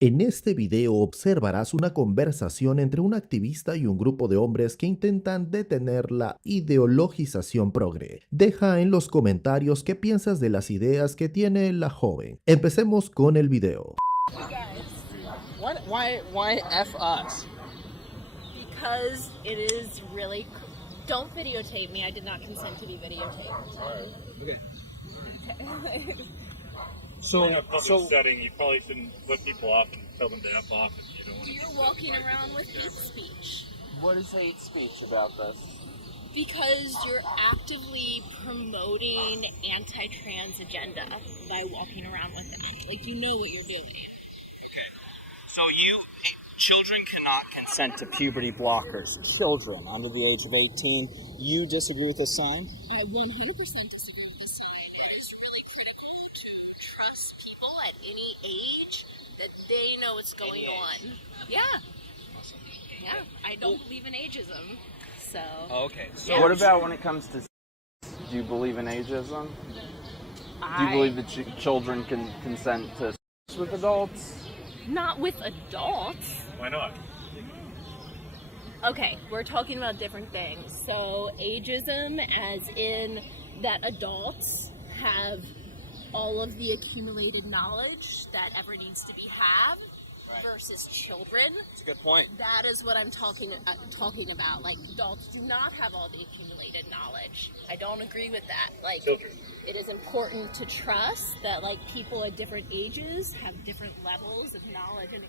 En este video observarás una conversación entre un activista y un grupo de hombres que intentan detener la ideologización progre. Deja en los comentarios qué piensas de las ideas que tiene la joven. Empecemos con el video. Why F us? Because it is really... Don't videotape me. I did not consent to be videotaped. Okay. So in a public setting, you probably shouldn't let people off and tell them to F off if you don't want to. You're walking around with hate speech. What is hate speech about this? Because you're actively promoting anti-trans agenda by walking around with it. Like, you know what you're doing. Okay. So children cannot consent to puberty blockers. Children under the age of 18. You disagree with this sign? I 100% disagree with this sign. It is really critical to trust people at any age that they know what's going on. Yeah. Awesome. Yeah. I don't believe in ageism. So. Okay. So What about when it comes to... Do you believe in ageism? Do you believe that children can consent to with adults? Not with adults. Why not? Okay, we're talking about different things. So ageism as in that adults have all of the accumulated knowledge that ever needs to be had versus children. that's a good point. That is what I'm talking about. Like, adults do not have all the accumulated knowledge. I don't agree with that. Like, Children. it is important to trust that, like, people at different ages have different levels of knowledge. And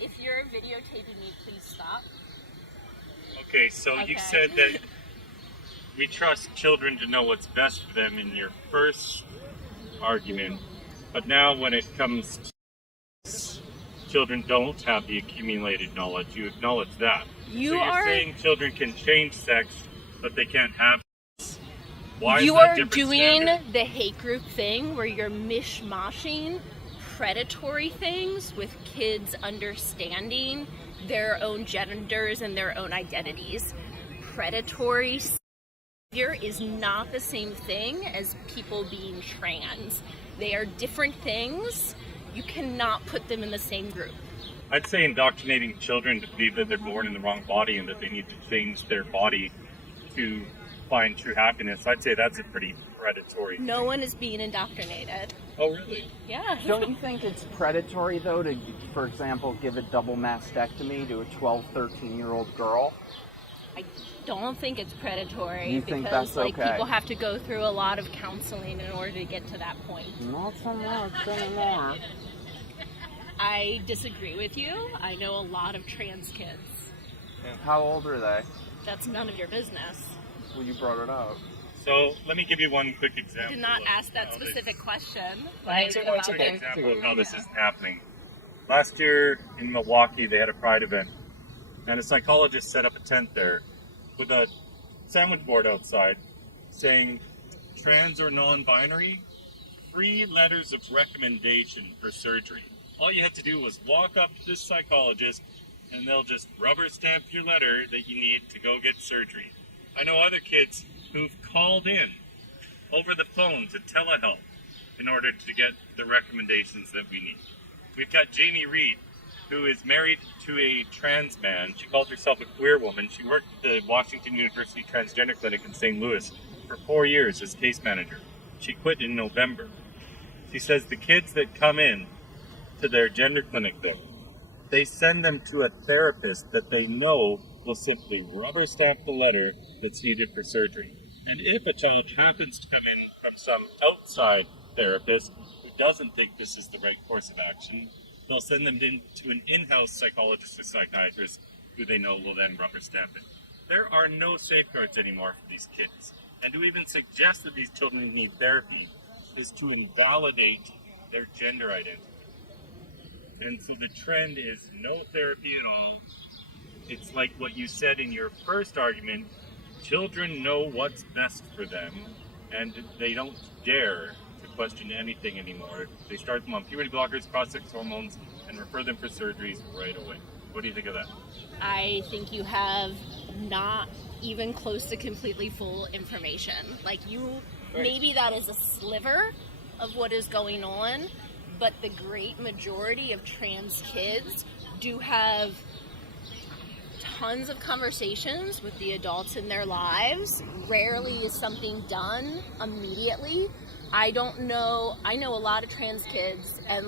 if you're videotaping me, please stop. Okay, so you said that we trust children to know what's best for them in your first argument, but now when it comes to children don't have the accumulated knowledge, you acknowledge that. You're saying children can change sex, but they can't have sex. Why You is that are different doing standard? the hate group thing where you're mishmashing predatory things with kids understanding their own genders and their own identities. Predatory behavior is not the same thing as people being trans. They are different things. You cannot put them in the same group. I'd say indoctrinating children to believe that they're born in the wrong body and that they need to change their body to find true happiness, I'd say that's a pretty predatory No thing. one is being indoctrinated. Oh, really? Yeah. Don't you think it's predatory, though, to, for example, give a double mastectomy to a 12, 13-year-old girl? I don't think it's predatory You think because that's like okay? people have to go through a lot of counseling in order to get to that point. Not so much anymore. I disagree with you. I know a lot of trans kids. How old are they? That's none of your business. Well, you brought it up. So let me give you one quick I example. did not of ask that how this- specific question. It's Like, okay. about Quick it. example of how this is happening. Last year in Milwaukee, they had a Pride event, and a psychologist set up a tent there with a sandwich board outside saying, trans or non-binary, 3 letters of recommendation for surgery. All you had to do was walk up to this psychologist and they'll just rubber stamp your letter that you need to go get surgery. I know other kids who've called in over the phone to telehealth in order to get the recommendations that we need. We've got Jamie Reed, who is married to a trans man. She calls herself a queer woman. She worked at the Washington University Transgender Clinic in St. Louis for 4 years as case manager. She quit in November. She says the kids that come in to their gender clinic there, they send them to a therapist that they know will simply rubber stamp the letter that's needed for surgery. And if a child happens to come in from some outside therapist who doesn't think this is the right course of action, they'll send them to an in-house psychologist or psychiatrist who they know will then rubber stamp it. There are no safeguards anymore for these kids. And to even suggest that these children need therapy is to invalidate their gender identity. And so the trend is no therapy at all. It's like what you said in your first argument. Children know what's best for them, and they don't dare to question anything anymore. They start them on puberty blockers, cross-sex hormones, and refer them for surgeries right away. What do you think of that? I think you have not even close to completely full information. Like, maybe that is a sliver of what is going on, but the great majority of trans kids do have tons of conversations with the adults in their lives. Rarely is something done immediately. I know a lot of trans kids and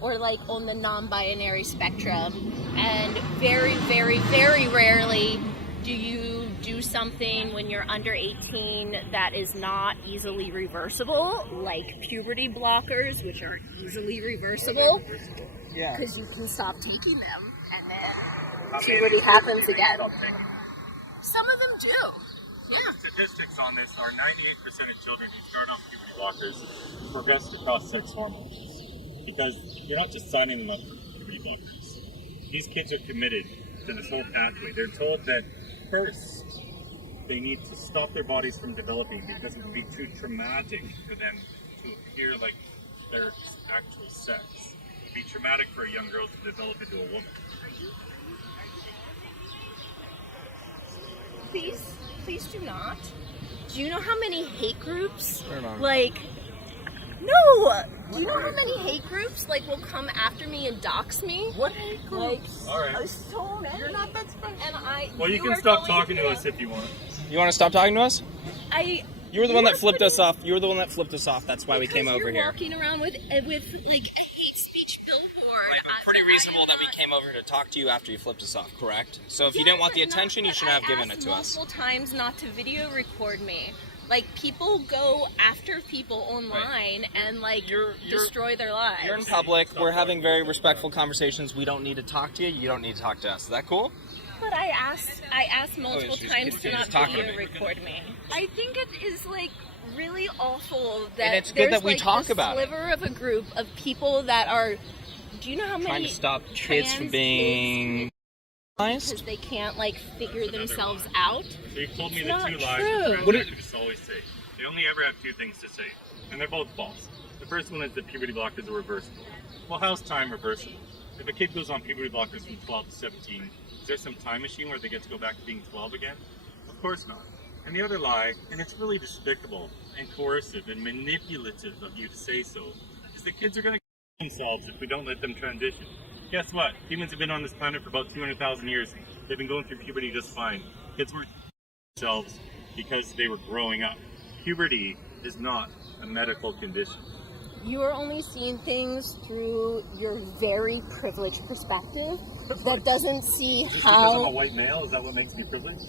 or on the non-binary spectrum, and very, very, very rarely do you do something when you're under 18 that is not easily reversible, like puberty blockers, which are easily reversible. Yeah. Because you can stop taking them and then puberty happens again. Some of them do. Yeah. Statistics on this are 98% of children who start on puberty blockers progress to cross-sex hormones. Because you're not just signing them up for puberty blockers. These kids are committed to this whole pathway. They're told that first they need to stop their bodies from developing because it would be too traumatic for them to appear like their actual sex. It would be traumatic for a young girl to develop into a woman. Please do not. Do you know how many hate groups, No! Do you know how many hate groups will come after me and dox me? What hate groups? Alright. So many. You're not that special. Well, you can stop talking to us if you want. You want to stop talking to us? You were the one that flipped putting- us off. You were the one that flipped us off. That's why we came over You're here. walking around with a hate speech billboard. Right, but pretty reasonable that we came over to talk to you after you flipped us off, correct? So if you didn't want the attention, you shouldn't have given it to us. Multiple times not to video record me. People go after people online and destroy their lives. You're in public. We're having very respectful conversations. We don't need to talk to you. You don't need to talk to us. Is that cool? But I asked multiple times to not video record me. I think it is really awful that And it's good that we talk about it. a sliver of a group of people that are. Do you know how many Trying to stop kids from being because they can't figure themselves out? So you told me It's the not two lies true. that transgenders always say. They only ever have two things to say, and they're both false. The first one is that puberty blockers are reversible. Well, how's time reversible? If a kid goes on puberty blockers from 12 to 17, is there some time machine where they get to go back to being 12 again? Of course not. And the other lie, and it's really despicable and coercive and manipulative of you to say so, is that kids are going to kill themselves if we don't let them transition. Guess what? Humans have been on this planet for about 200,000 years. They've been going through puberty just fine. Kids were themselves because they were growing up. Puberty is not a medical condition. You are only seeing things through your very privileged perspective that doesn't see Just because I'm a how white male, is that what makes me privileged?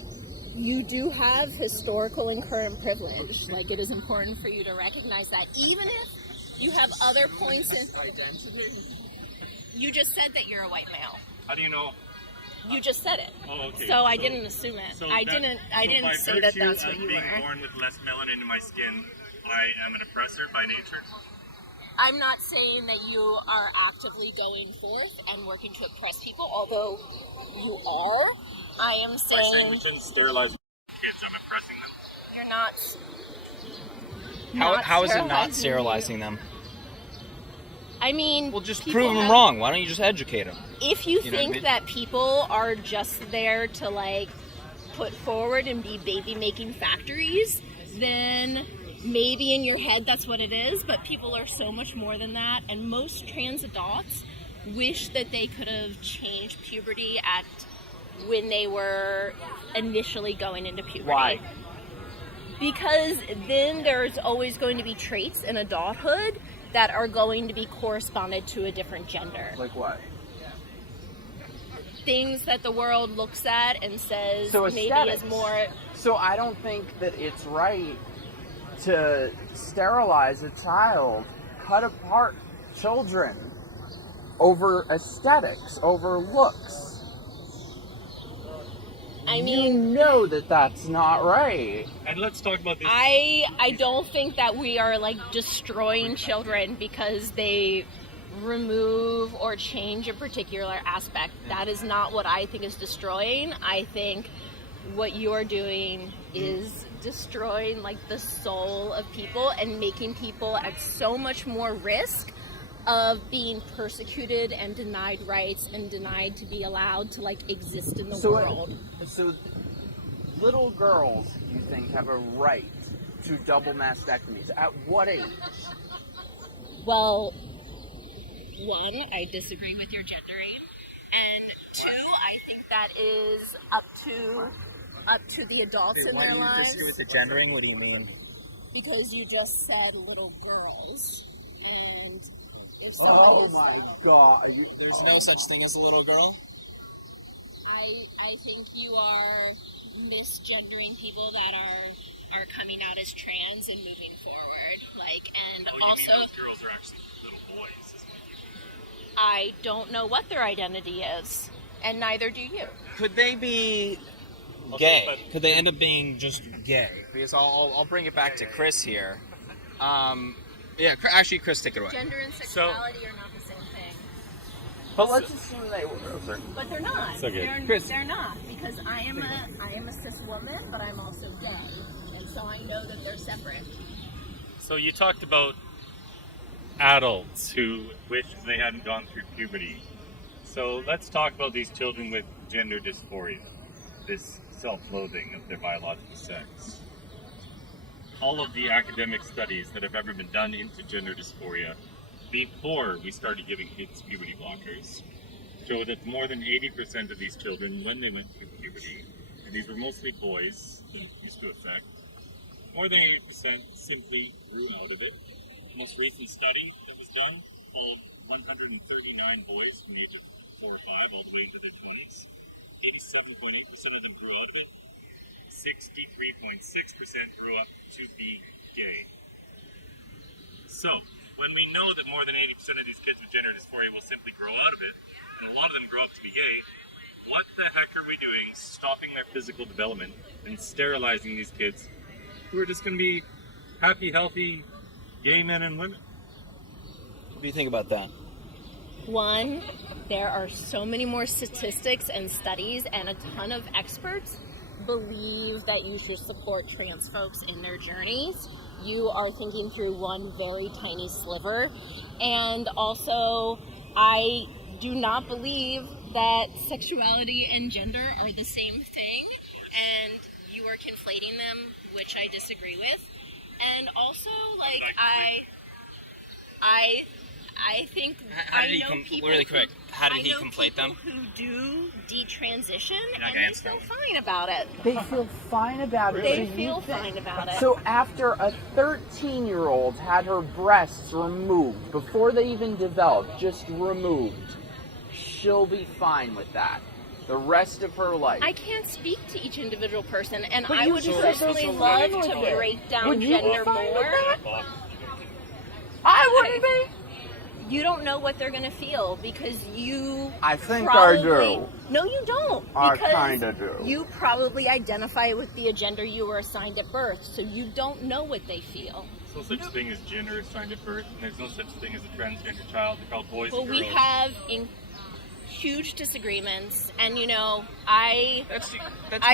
you do have historical and current privilege. It is important for you to recognize that, even if you have other points in identity. You just said that you're a white male. How do you know? You just said it. Oh, okay. So I didn't assume it. I didn't say that that's what you being were. born with less melanin in my skin, I am an oppressor by nature. I'm not saying that you are actively going forth and working to oppress people, although you are. I am By saying saying we shouldn't sterilize kids, I'm oppressing them. you're not. How is it not sterilizing sterilizing them? I mean, Well, just people prove them have- wrong. Why don't you just educate them? If you You know what I think mean? that people are just there to put forward and be baby making factories, then maybe in your head that's what it is, but people are so much more than that, and most trans adults wish that they could have changed puberty at when they were initially going into puberty. Why? Because then there's always going to be traits in adulthood that are going to be corresponded to a different gender. Like what? Things that the world looks at and says So maybe aesthetics. is more. So I don't think that it's right to sterilize a child, cut apart children over aesthetics, over looks. I mean, you know that that's not right. And let's talk about this. I don't think that we are destroying children because they remove or change a particular aspect. That is not what I think is destroying. I think what you're doing is destroying the soul of people and making people at so much more risk of being persecuted and denied rights and denied to be allowed to exist in the world. So little girls, you think, have a right to double mastectomies. At what age? Well, one, I disagree with your gendering, and two, I think that is up to the adults in their lives. Why do you disagree with the gendering? What do you mean? Because you just said little girls, and if Oh somebody my god. There's no such thing as a little girl? I think you are misgendering people that are coming out as trans and moving forward. And also, those girls are actually little boys, is what you mean. I don't know what their identity is, and neither do you. Could they be gay? Could they end up being just gay? Because I'll bring it back to Chris here. Actually, Chris, take it away. Gender and sexuality are not the same thing. But let's assume they were. But they're not. So good. They're not, because I am a cis woman, but I'm also gay, and so I know that they're separate. So you talked about adults who wish they hadn't gone through puberty. So let's talk about these children with gender dysphoria, this self-loathing of their biological sex. All of the academic studies that have ever been done into gender dysphoria before we started giving kids puberty blockers show that more than 80% of these children, when they went through puberty, and these were mostly boys that used to affect, more than 80% simply grew out of it. The most recent study that was done followed 139 boys from the age of 4 or 5 all the way into their 20s. 87.8% of them grew out of it. 63.6% grew up to be gay. So, when we know that more than 80% of these kids with gender dysphoria will simply grow out of it, and a lot of them grow up to be gay, what the heck are we doing stopping their physical development and sterilizing these kids who are just going to be happy, healthy, gay men and women? What do you think about that? One, there are so many more statistics and studies, and a ton of experts believe that you should support trans folks in their journeys. You are thinking through one very tiny sliver. And also, I do not believe that sexuality and gender are the same thing, and you are conflating them, which I disagree with. And also, I think How did I he know people really quick? How did he conflate them? who do detransition, You're not and gonna they answer feel that one. fine about it. They feel fine about it. They So you feel think- fine about it. So after a 13-year-old had her breasts removed, before they even developed, just removed, she'll be fine with that the rest of her life. I can't speak to each individual person, and But I you would said personally that's love okay to with it. break down Would you be gender fine with more. that? I wouldn't be. You don't know what they're gonna feel because you I think probably, I do. No, you don't. I Because kinda do. You probably identify with the gender you were assigned at birth, so you don't know what they feel. There's no such thing as gender assigned at birth, and there's no such thing as a transgender child. They're called boys Well, and girls. we have huge disagreements, and I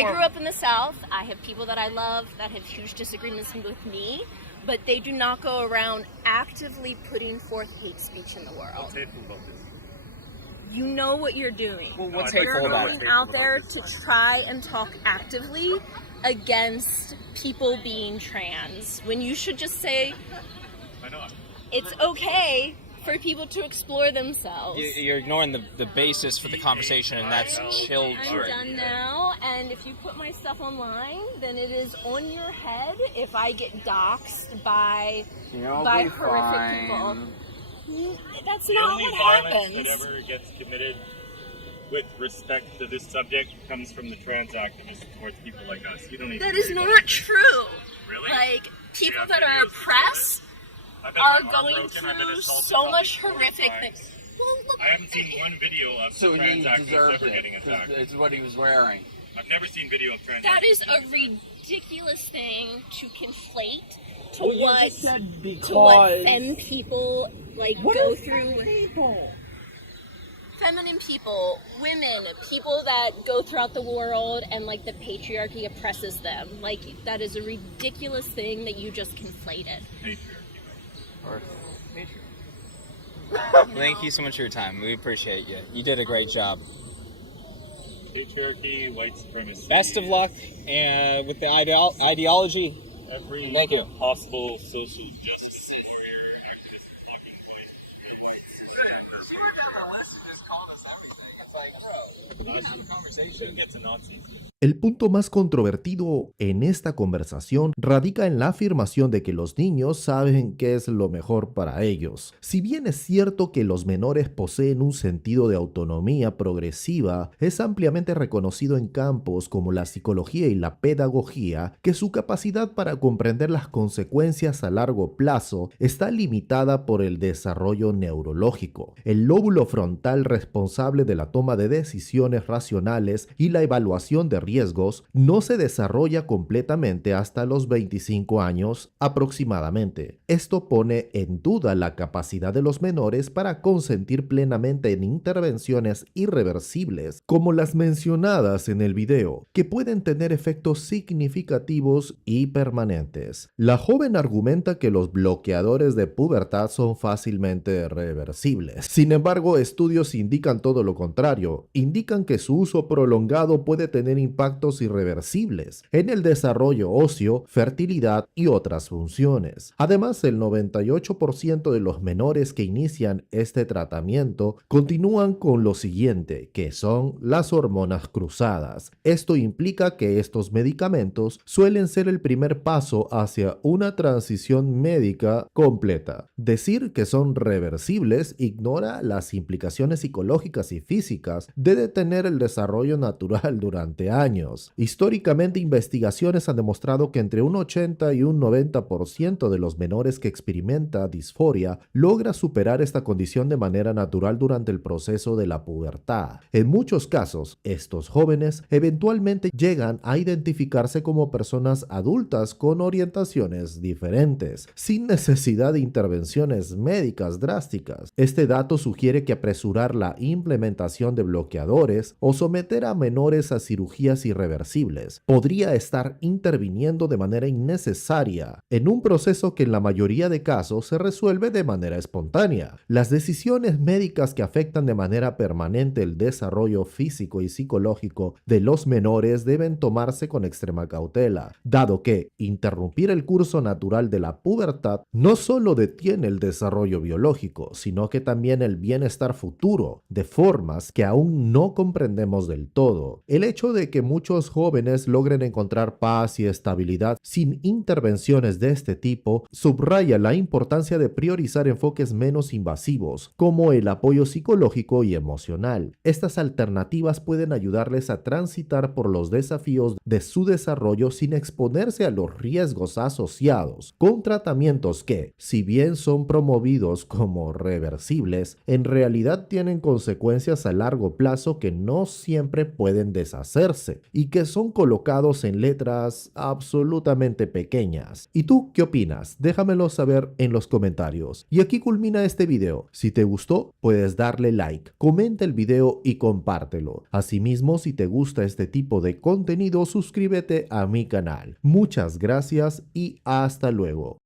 grew up in the South. I have people that I love that have huge disagreements with me, but they do not go around actively putting forth hate speech in the world. What's hateful about this? You know what you're doing. Well, what's You're hateful about Going it? out there to try and talk actively against people being trans when you should just say Why not? it's okay for people to explore themselves. You're ignoring the basis for the conversation, and that's I'm children. done now, and if you put my stuff online, then it is on your head if I get doxxed by You'll by be horrific fine. people. That's The not only what violence happens. that ever gets committed with respect to this subject comes from the trans activists towards people like us. You don't need That to is worry not true. Really? Like, people have that videos are of oppressed I've had are my arm going broken, I've been through assaulted so probably much 40 horrific times. things. Well, look, I haven't seen one video of So the he trans activists deserved ever getting it, attacked. because it's what he was wearing. I've never seen video of trans that is activists a getting attacked. ridiculous thing to conflate to Well, you what just said because... to what femme people go through. People? Feminine people, women, people that go throughout the world and the patriarchy oppresses them. That is a ridiculous thing that you just conflated. Patriarchy. Thank you so much for your time. We appreciate you. You did a great job. Patriarchy, white supremacy. Best of luck with the ideology. Every Thank you. possible social justice. El punto más controvertido en esta conversación radica en la afirmación de que los niños saben qué es lo mejor para ellos. Si bien es cierto que los menores poseen un sentido de autonomía progresiva, es ampliamente reconocido en campos como la psicología y la pedagogía que su capacidad para comprender las consecuencias a largo plazo está limitada por el desarrollo neurológico. El lóbulo frontal responsable de la toma de decisiones racionales y la evaluación de riesgos no se desarrolla completamente hasta los 25 años aproximadamente. Esto pone en duda la capacidad de los menores para consentir plenamente en intervenciones irreversibles como las mencionadas en el video, que pueden tener efectos significativos y permanentes. La joven argumenta que los bloqueadores de pubertad son fácilmente reversibles. Sin embargo, estudios indican todo lo contrario. Indican que su uso prolongado puede tener impactos irreversibles en el desarrollo óseo, fertilidad y otras funciones. Además, el 98% de los menores que inician este tratamiento continúan con lo siguiente, que son las hormonas cruzadas. Esto implica que estos medicamentos suelen ser el primer paso hacia una transición médica completa. Decir que son reversibles ignora las implicaciones psicológicas y físicas de detener el desarrollo natural durante años. Históricamente, investigaciones han demostrado que entre un 80 y un 90% de los menores que experimenta disforia logra superar esta condición de manera natural durante el proceso de la pubertad. En muchos casos, estos jóvenes eventualmente llegan a identificarse como personas adultas con orientaciones diferentes, sin necesidad de intervenciones médicas drásticas. Este dato sugiere que apresurar la implementación de bloqueadores o someter a menores a cirugías irreversibles podría estar interviniendo de manera innecesaria en un proceso que en la mayoría de casos se resuelve de manera espontánea. Las decisiones médicas que afectan de manera permanente el desarrollo físico y psicológico de los menores deben tomarse con extrema cautela, dado que interrumpir el curso natural de la pubertad no solo detiene el desarrollo biológico, sino que también el bienestar futuro, de formas que aún no comprendemos del todo. El hecho de que muchos jóvenes logren encontrar paz y estabilidad sin intervenciones de este tipo subraya la importancia de priorizar enfoques menos invasivos, como el apoyo psicológico y emocional. Estas alternativas pueden ayudarles a transitar por los desafíos de su desarrollo sin exponerse a los riesgos asociados, con tratamientos que, si bien son promovidos como reversibles, en realidad tienen consecuencias a largo plazo que no siempre pueden deshacerse y que son colocados en letras absolutamente pequeñas. ¿Y tú qué opinas? Déjamelo saber en los comentarios. Y aquí culmina este video. Si te gustó, puedes darle like, comenta el video y compártelo. Asimismo, si te gusta este tipo de contenido, suscríbete a mi canal. Muchas gracias y hasta luego.